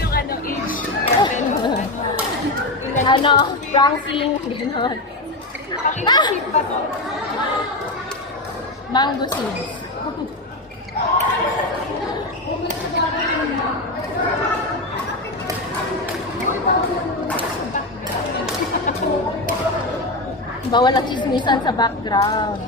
yung ano, age level. Ano, ranking, gano'n. Pakinisip ba to? Mango seeds. Bawal ang chismisan sa background.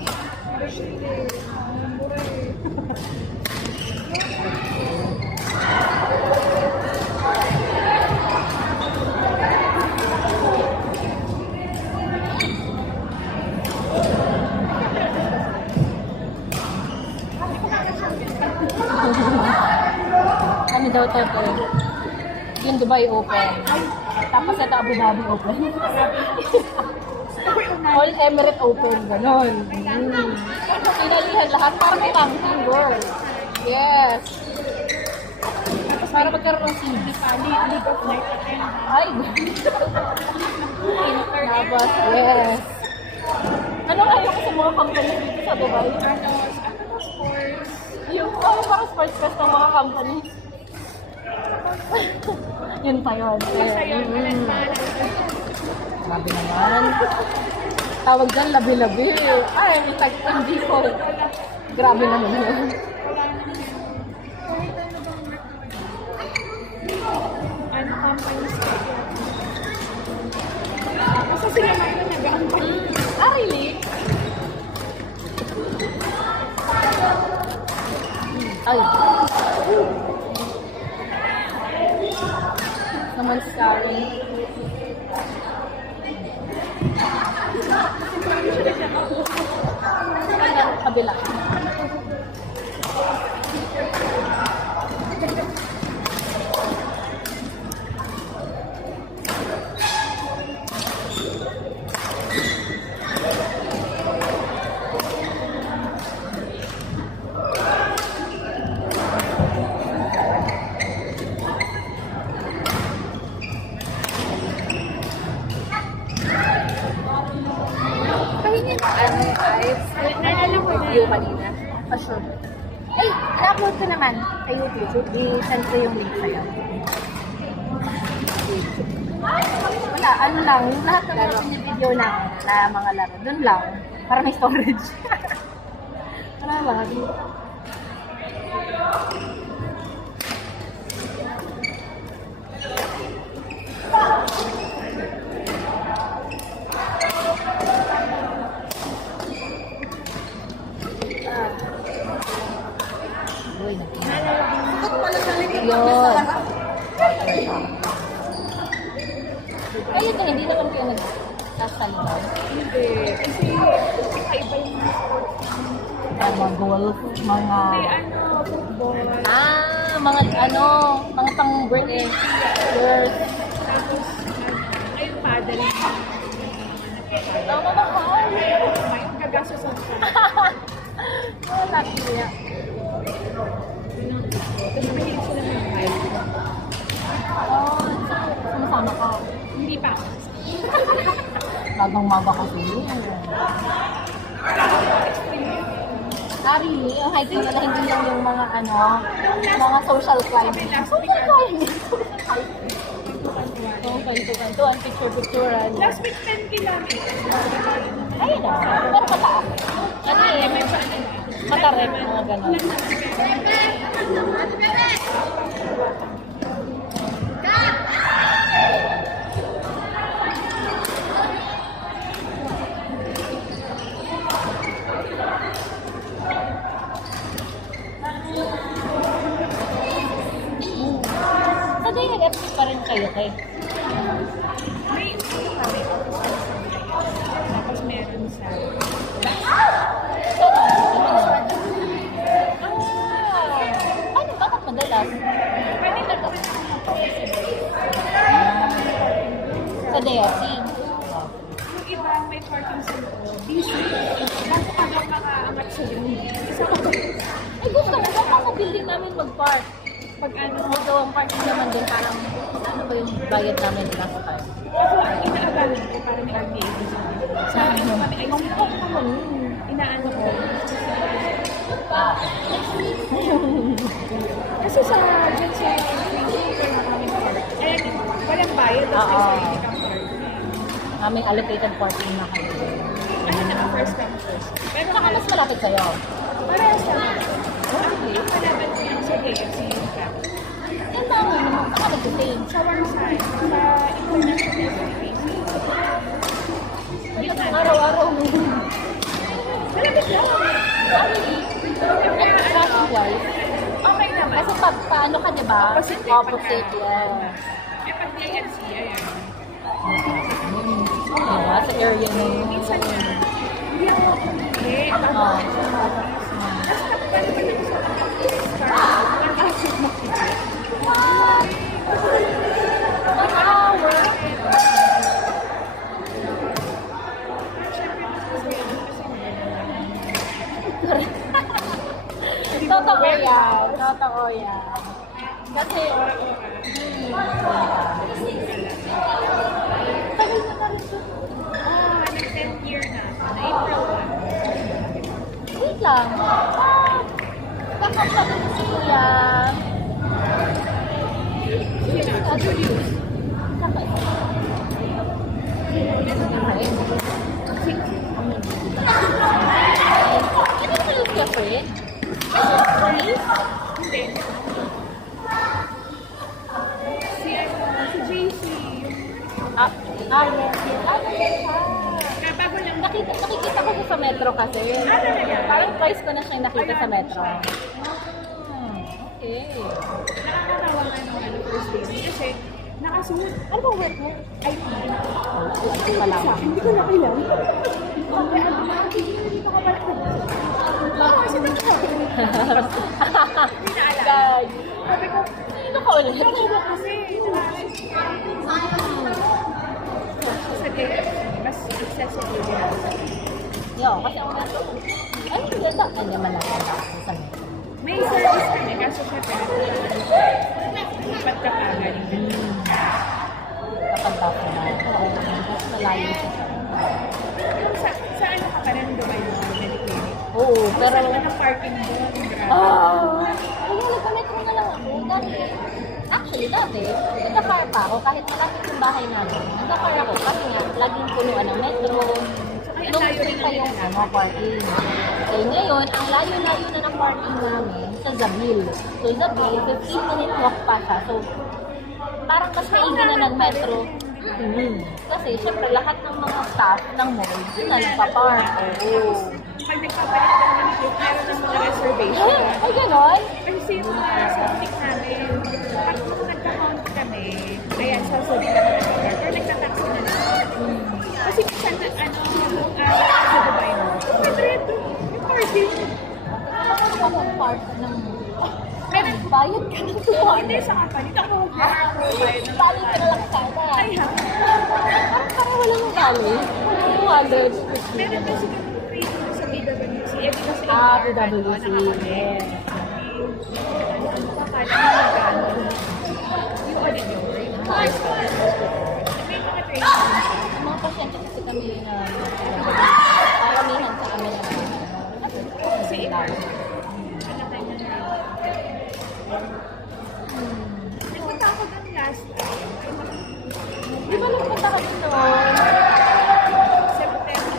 Ano daw to? Yung Dubai Open. Tapos ito Abu Dhabi Open. All Emirate Open, gano'n. Pinalihan lahat para may ranking, girl. Yes. Para magkaroon ng CD. League of Night. Ay, Tapos, yes. Ano kaya ko sa mga company dito sa Dubai? Ano sports? Yung parang sports fest ng mga company. Yun pa yun. Basta yun, Grabe naman. Tawag dyan, labi-labi. Ay, may tag hindi ko. Grabe naman yun. Ano companies kaya? Kasi sila mayroon nag-aantay. Really? Ay. Naman sa akin. Kabila. Pahingin mo ano guys? Naalala ko na. Video kanina. Pa-sure. Ay, na-upload ko naman sa YouTube. I-send ko yung link sa'yo. Wala, ano lang. Yung lahat ng mga video na mga laro. Doon lang. Para may storage. Wala lang. Uy, yun. Ay, ito, hindi naman kayo nagsasalita. Hindi. Kasi kakaiba yung mga sports. Mga golf, mga... May ano, football. Mga ano, mga pang-break. Yes. Tapos, ngayon paddling. Tama ba ka? May kagasosan ka. Wala kaya. Tapos mahilig sila ng wild. Oh, sumasama ka. Hindi pa. Bagang maga kasi. Really? Yung hiking na hindi lang yung mga ano, mga social climbing. Social climbing. Oh, kanto-kantuan, picture-picturean. Last week 10 kilometers. Ayun na. Pero mataas. Ano eh, may matarep, mga gano'n. Sa day nag-FC pa rin kayo, kay? May ano kami. Tapos meron sa... Ano, bakit madalas? Pwede na gawin ng mga possible. Sa DFC. Yung iba may Parkinson o busy. Bago ka daw makaangat sa room. Isa ko Ay, gusto ko ba sa building namin mag-park? pag ano. Although, ang parking naman din parang, ano ba yung bayad namin last time? Ako, inaabalan ko para may RBA. Sa ano kami, ay yung pop naman. Inaano ko. Kasi sa dyan sa marami Walang bayad, tapos may Oo. sarili kang party. May allocated parking na kayo. Ano na, first come, first serve. Pero Saka mas malapit sa'yo. parehas lang. Okay. Ang kalaban ko lang sa KFC yung cap. Yan lang naman. Saka mag-stay. Sa Warsay, sa international service. Hindi ka araw-araw mo. Malapit lang. Traffic-wise. Okay naman. Kasi pag paano ka, di ba? Opposite din Opposite, pagka- yeah. Eh, pag DINC, ayan. Diba? Sa area mo. Minsan nga, hindi ako hindi. Bago Oo. ako sa office. Tapos nakapalitan ako sa office. Parang 1 hour makikita. One hour. Siyempre, mas masaya din kasi Totoo yan. Totoo yan. Kasi, tagal na tayo ito. nag-10th year na. Na-April 1. Wait lang. Kakapagod na si Kuya. Sino? Si Julius. Ano ba yung Kuya Fred? Hindi. Si JC. Yes. Kaya bago lang. Nakikita ko siya sa metro kasi. Talaga? Parang twice ko na siyang nakita sa metro. Okay. Nakakatawa nga nung first day. Kasi, nakasuot. Ano bang work mo? IT. Hindi pa lang. Hindi ko na kailangan. Okay, ano ba? Hindi ko kapalik na. Oo, kasi nagsasabi. Hindi na alam. Guys, Sabi ko, sino ka ulit? ano kasi? Sa KFC, mas accessible din. Yo, kasi ang metro. Ay, ganda. Ay, naman lang ang sa metro. May service kami, kaso syempre, lipat ka pa galing. Kapag bako na. Mas malayo siya. Yung sa ano ka pa rin, Dubai mo, Mediclinic. Oo, pero... Saan ka ng parking doon? Grabe. Ayun, nagpa-metro na lang ako. Dati, nagka-car pa ako kahit malapit yung bahay namin. Nagka-car ako kasi nga, laging punuan ng metro. Ay, ang Nung layo rin pa ng yung parking. Eh ngayon, ang layo-layo na ng parking namin sa Zabil. So Zabil, 15-minute walk pa siya. So, parang mas maigi na ng metro. Kasi syempre lahat ng mga staff ng mall, yun na nagpa-park. Oo. Pag nagpapalit ka ng group, meron ng mga reservation. Ay, ganon? Kasi yung mga subject namin, pag nagka-count kami, ayan, sasabi na kami ng pero nagtataxi na lang. Kasi minsan, sa Dubai mo, retreto, yung parking. Kapag-park ng Meron, bayad ka ng hindi sa kapalit ako, bayad ng Balik ka na lang sana. Ay, ha? Parang walang bali. 200. Meron kasi kami training sa PWC. Eh, di kasi PWC. Yes. Papala na magkano. Yung audit yun. May mga training. Ang mga pasyente kasi kami na paramihan sa kami na Kasi ito, nagpunta ako ng last Di ba nagpunta ka dito? September.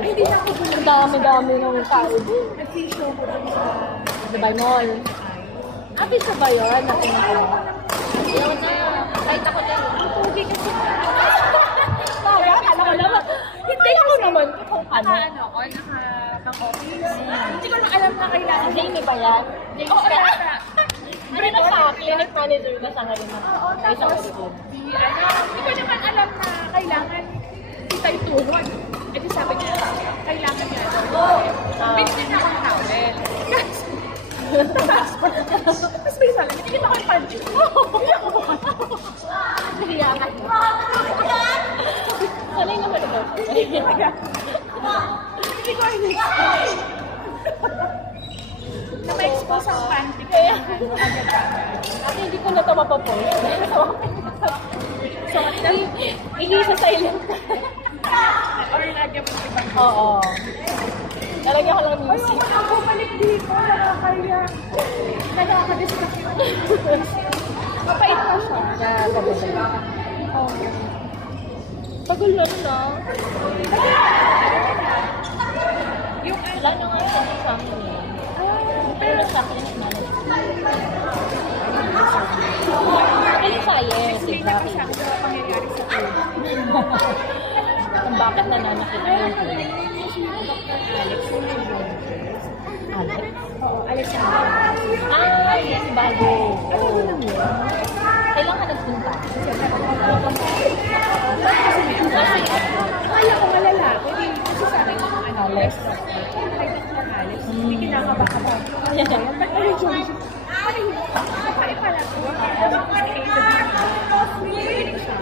Ay, hindi na ako Ang dami-dami ng tao. nag-show ko dun sa Dubai Mall. Pizza ba yun? Natingin ko. Yun na. Kahit ako dyan. ang pogi kasi Kaya, akala ko naman. Hindi ako naman. Kung ano. pang-office. Hindi ko lang alam na kailangan. Jamie ba yan? Jamie Oo, ba? yata. Ano na siya? Clinic manager na siya ngayon. Oo, tapos, hindi ko naman alam na kailangan kita yung tuhod. Eh, di sabi niya, kailangan niya. Binigyan na akong towel. Tapos may isa lang, binigyan ako yung panty. Naiyakan. Sanay naman ito. Hindi ko hindi. Na ma-expose ang panty ko. Kaya, Agad-agad. kasi hindi ko na ito mapapost. So, Hindi sa silent. or lagyan mo ibang. Oo. Lalagyan ko lang music. Ayoko na bumalik dito. Nakakaya. Nakakadistract. Mapait pa siya. Sa bababay. Oo. Tagal na na. Yung Wala na nga yung sa amin eh. Pero sa akin yung manage. Magaling siya, yes. explain na pa Exactly. siya kung ano pangyayari sa film. Kung bakit nananakit Pero yung ang nangyayari si Dr. Alex, yung Alex. Oo, Alexander. Ah, yes, bago. Ano Oo. lang yun? Kailan ka nagpunta? Kasi akala ko malala. Kasi sa akin yung Alex. restaurant. Kay Dr. Alex. Hindi kinakabaka. Ba't ano yung Kaya pala ko. Hindi siya.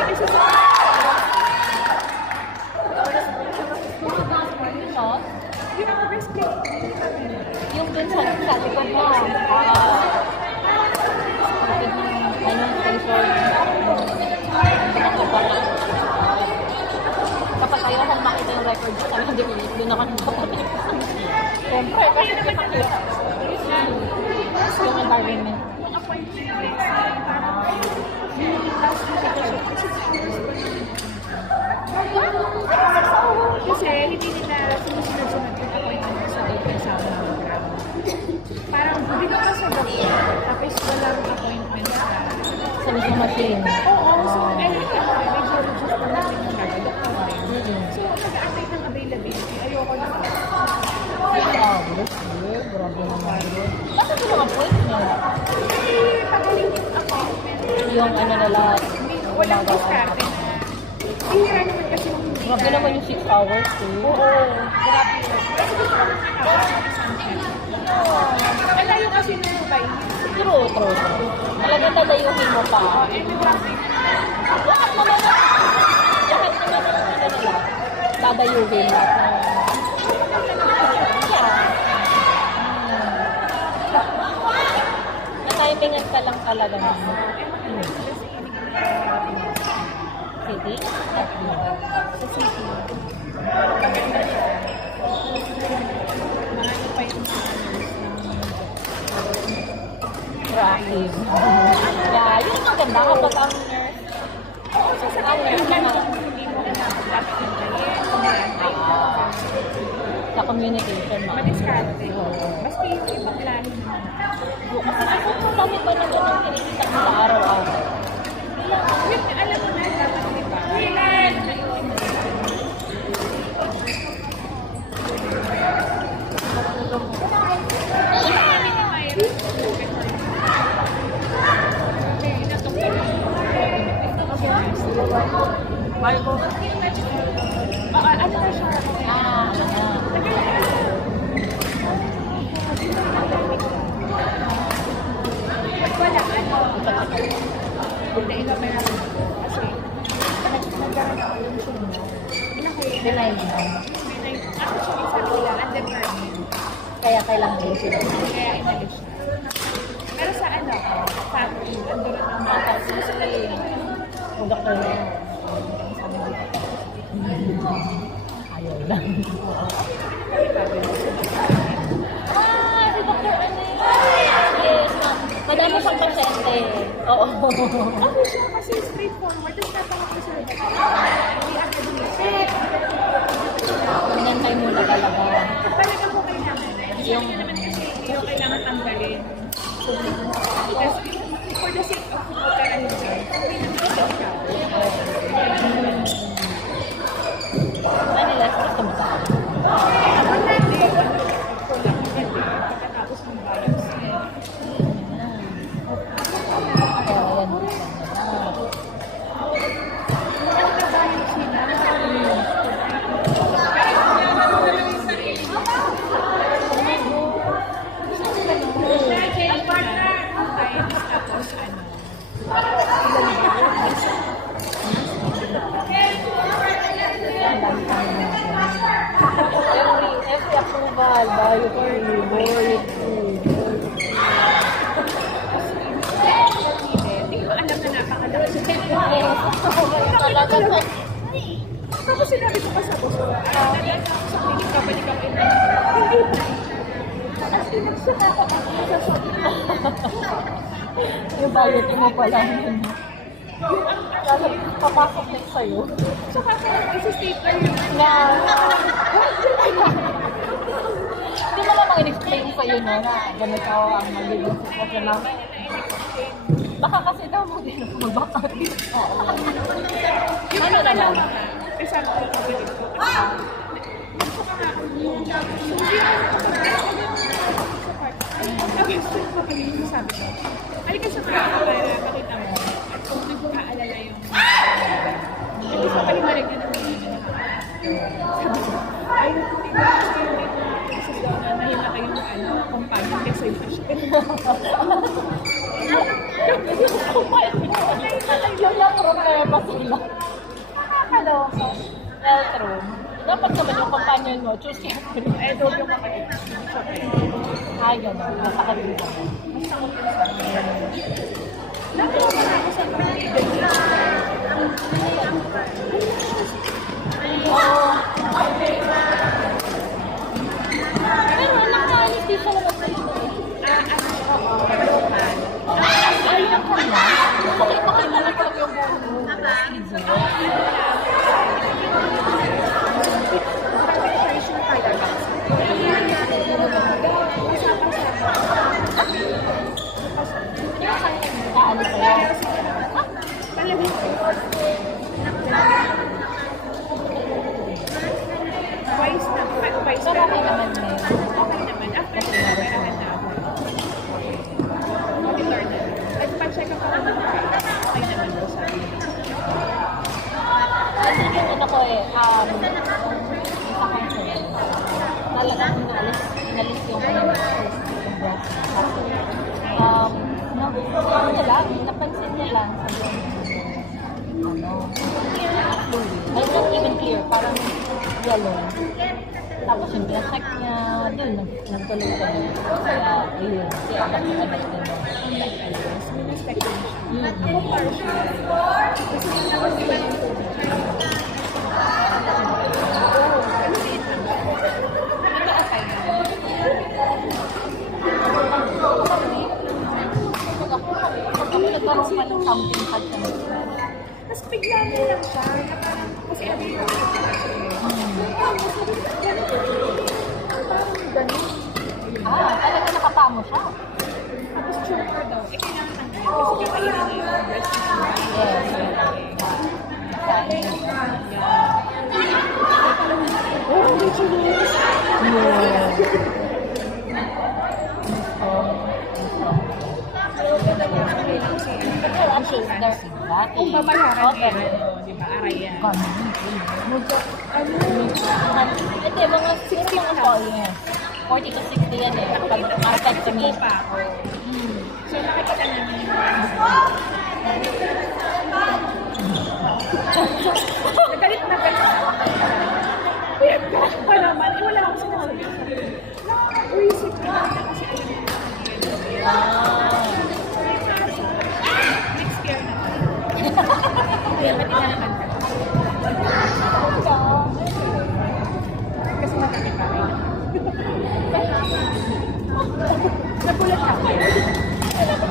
Kasi sa Sauce? yung restaurant. Yung dun sa likod mo. Likod ng, resort. Kapag kayo kung makita yung record ko, sabi hindi ko doon ako nagpapatay. Siyempre, kasi nakakita. Yung environment. Yung appointment, parang yung last na siya. Kasi hindi nila sinusunod-sunod yung appointment sa open sound program. Parang bumili ka sa doktor, tapos walang appointment Sa mismo machine. Oo, so medyo reduce na natin yung doktor rin. So, nag-aantay ng availability. Ayoko na. That's good. Grabe naman yun. Bakit yung mga appointment? Kasi pagaling yung appointment. Yung ano nila, Walang diskarte na. Hihira naman kasi yung hindi grabe na- naman yung 6 hours eh. Oo, grabe yun. Kasi gusto ko makakapos ng isang shift. Malayo kasi na yung bayo. True. Talagang dadayuhin mo pa. And the traffic. Lahat naman ng ano nila, dadayuhin lahat ng... Yeah. Na-timingan ka lang talaga naman. City? Sa city. Marami pa yung Proactive. Yeah, yun ang maganda kapag ang nurse. Oo, sa sakit ka lang kung hindi mo na dapat yung galit, kumaantay mo. Sa communication mo. Madiskarte. Basta yung ibang lahi mo. Kasi ang dami ba naman ang kinikita mo sa araw-araw? Yun, alam mo na, dapat di ba? Kailan na yung Deny mo. Kaya kailangan din sila. Kaya inalis siya. Pero sa ano, factory, ando rin ang mga Kasi, kung doktor na ayaw lang. Si Dr. Ano yes, ma'am. Madami siyang pasyente. Oo. okay siya kasi straightforward. Tapos napaka-preserve ako. Hindi academic. Pinantay mo na talaga. Talaga po kailangan. Yung naman kasi hindi mo kailangan tanggalin. Because for the sake of operanism, hindi naman kasi ikaw. Ano last gusto mo sa akin? Ako natin, ko lang hindi. Pagkatapos ng biopsy. Kaya yan. Nagka-biopsy na. Ang partner, tapos ano, Every approval, bio-free, hindi ko alam na napakalaki. talaga po. Tapos sinabi ko pa sa boss ko, naganda ako sa clinic, kabalik ako ina. Hindi pa. As Pinagsuka ko ako sa sobrang. Yung dieting mo pala yun. Lalo, papasok na sa'yo. So kasi isa-stapler yun. Na, hindi mo naman in-explain sa'yo no, na ganito ang magiging sitwasyon namin. Baka kasi daw mo din ako magbakit. Yung Ano ano naman? lang kasama ko yung kapatid ko. Nagsuka nga ako. So hindi ako sa part. Tapos yung kapatid ko sabi ko, halika sa kwarto para makita mo. At kung nag-aalala yung tapos mapalimalag na ng mga sabi ko, ayaw ko rin kasi yung kasi daw na mahina kayong companion kasi yung fashion. Yun lang problema sila. Nakakaloka. Well, true. Dapat naman yung companion mo, choose carefully. Eh, doon yung kapatid ko. Ay, gano'n. Masakit din ako. Basta ko din sa akin. Nakawa na ako sa kapatid. Oo. Pero nakaalis din siya naman sa'yo. Ayun ka na. Bakit ba kayo nalaglag yung buong season? Nakaalis sa'yo. Wise na. Wise Pero na. okay naman ngayon. Okay naman. After na, perahan na ako. Monitor na. Nagpa-check up ako ng okay naman daw sabi niya. Kasi yung ano ko eh, isa kang sa'yo. Talagang inalis yung ano, yung breast. Kasi, ano niya lang, napansin niya lang sa fluid. Ay, not even clear, parang yellow. Tapos yung pinacheck niya, dun, nagtuloy-tuloy. Kaya, ayun, kaya nag-admit din mo. Nagkaroon pa ng something pad sa Tapos bigla na lang siya. Na parang, kasi ano yung parang ganun. Talaga nakapamo siya. Tapos tumor daw. Eh, kailangan tanggalin kasi kakainin na yung breast oh, may tumor. At least there's that. Kung babayaran Okay. di ba, arayan. Hindi, mga 60 mga employees. 40 to 60 yan eh. Pag market to me. Pa ako. So, nakikita namin. Nagalit na galit. Pinagkakas pa naman. Eh, wala akong sinasabi. Nakaka-reset ka na kasi alam mo. Next year na. Kaya pati na naman ka. Kasi mataki pa rin. Nagulat ako.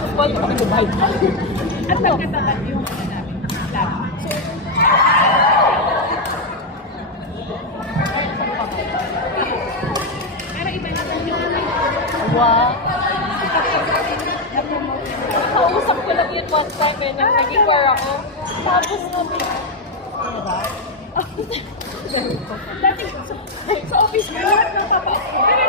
Spoil ko kami Dubai. At nagkatapat yung ano namin. Lab. So, pero iba na yung Wow. Kausap ko lang yun one time eh, nang nag-inquire ako. Tapos nabi, dati sa office ko, lahat ng papa. Pero